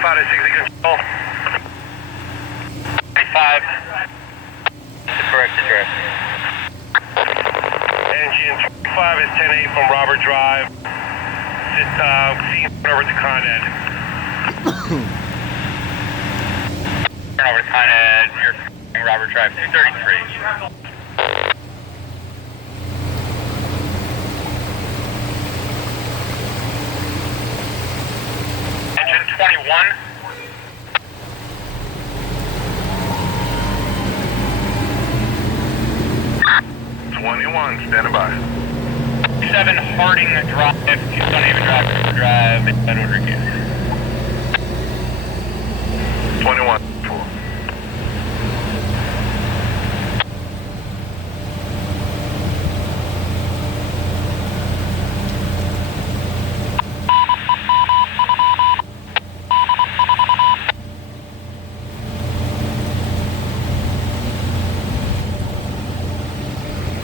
35 to 60 control. 35. The correct address. Engine 25 is 10-8 from Robert Drive. Just seeing over to Con Ed. Turn over to Con Ed, you're Robert Drive 233. Engine 21. 21, standing by. 7 Harding Drive, 2 North Ave Drive, River Drive, Edward Ricketts. 21.